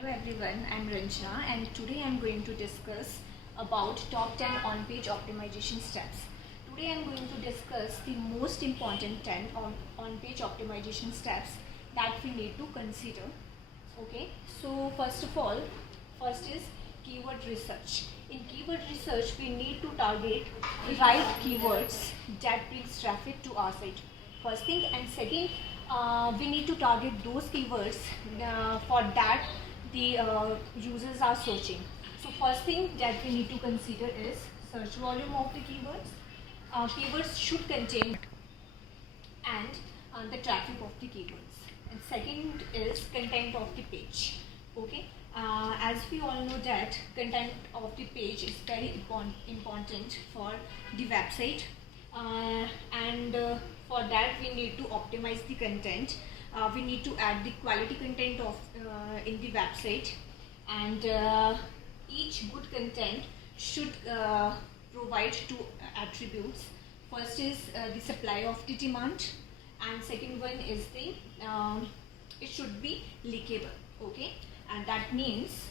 Hello everyone, I'm Ranjana and today I'm going to discuss about top 10 on-page optimization steps. Today I'm going to discuss the most important 10 on-page optimization steps that we need to consider. Okay, so first is keyword research. In keyword research, we need to target the right keywords that brings traffic to our site. First thing, and second, we need to target those keywords for that the users are searching. So first thing that we need to consider is search volume of the keywords. Keywords should contain and the traffic of the keywords. And second is content of the page. Okay, as we all know that content of the page is very important for the website, and for that we need to optimize the content. We need to add the quality content of in the website, and each good content should provide two attributes. First is the supply of the demand, and second one is the it should be leakable. Okay, and that means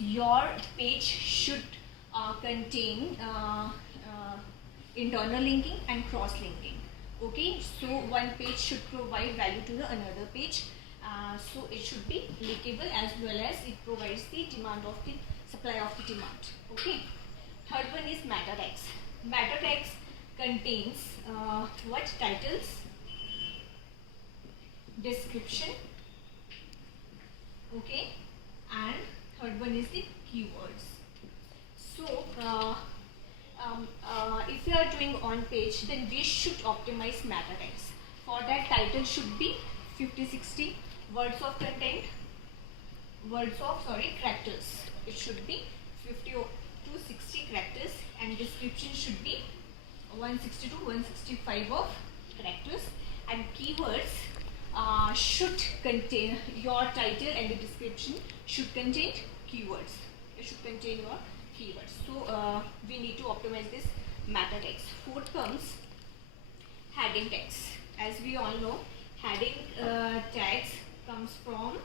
your page should contain internal linking and cross linking. Okay, so one page should provide value to the another page, so it should be leakable as well as it provides the demand of the supply of the demand. Okay, third one is meta tags. Meta tags contains what titles, description, okay, and third one is the keywords. So if you are doing on page, then we should optimize meta tags. For that, title should be 50-60 words of content, characters. It should be 50 to 60 characters, and description should be 160 to 165 of characters, and keywords should contain your title, and the description should contain keywords. It should contain your keywords. So we need to optimize this meta tags. Fourth comes heading tags. As we all know, heading tags comes from,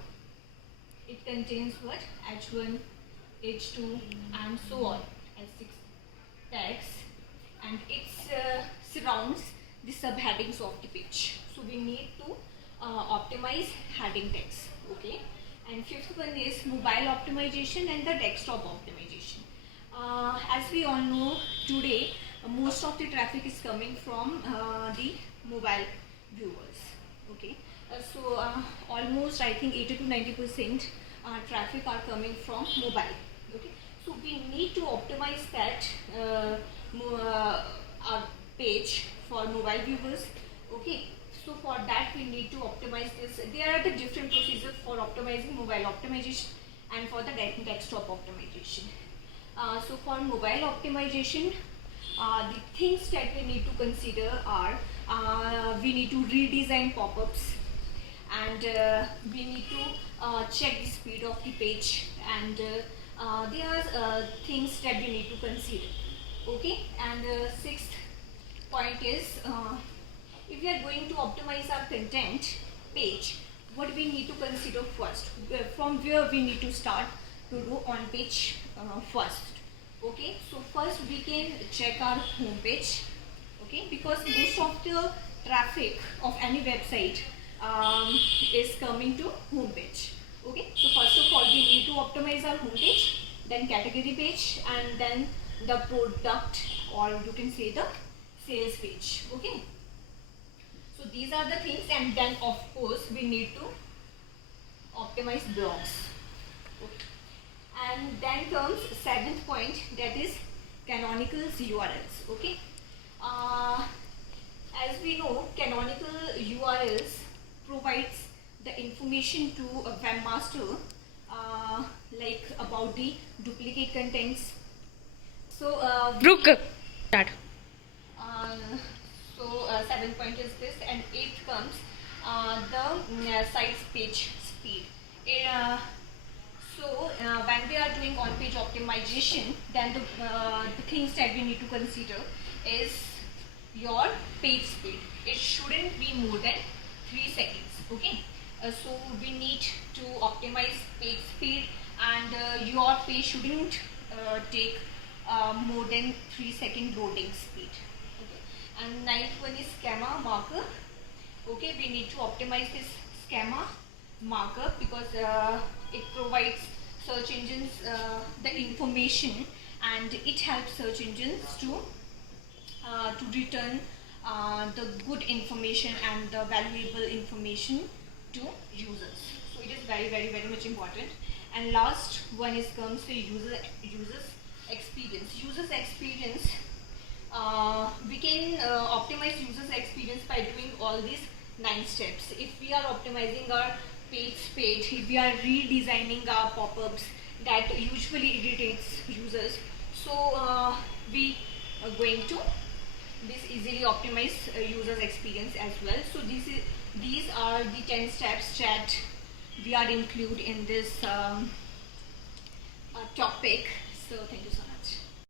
it contains what, H1, H2 and so on, as 6 tags, and it surrounds the subheadings of the page. So we need to optimize heading tags. Okay, and fifth one is mobile optimization and the desktop optimization. As we all know, today most of the traffic is coming from the mobile viewers. Okay, so almost I think 80 to 90% traffic are coming from mobile. Okay, so we need to optimize that our page for mobile viewers. Okay, so for that we need to optimize this. There are the different procedures for optimizing mobile optimization and for the desktop optimization. So for mobile optimization, the things that we need to consider are we need to redesign pop-ups, and we need to check the speed of the page, and there are things that we need to consider. Okay, and sixth point is if we are going to optimize our content page, what we need to consider first, from where we need to start to do on page first. Okay, so first we can check our home page. Okay, because most of the traffic of any website is coming to home page. Okay, so first of all we need to optimize our home page, then category page, and then the product, or you can say the sales page. Okay, so these are the things, and then of course we need to optimize blogs. Okay. And then comes seventh point, that is canonical URLs. Okay, as we know, canonical URLs provides the information to a webmaster like about the duplicate contents. So Start. Seventh point is this, and eighth comes the site page speed. When we are doing on-page optimization, then the things that we need to consider is your page speed. It shouldn't be more than 3 seconds. Okay. So we need to optimize page speed, and your page shouldn't take more than 3-second loading speed. Okay. And ninth one is schema markup. Okay, we need to optimize this schema markup because it provides search engines the information, and it helps search engines to return the good information and the valuable information to users. So it is very much important. And last one is comes to users experience. Users experience, we can optimize users experience by doing all these 9 steps. If we are optimizing our page speed, if we are redesigning our pop-ups that usually irritates users, so we are going to this easily optimize users experience as well. So these are the 10 steps that we are include in this topic. So thank you so much.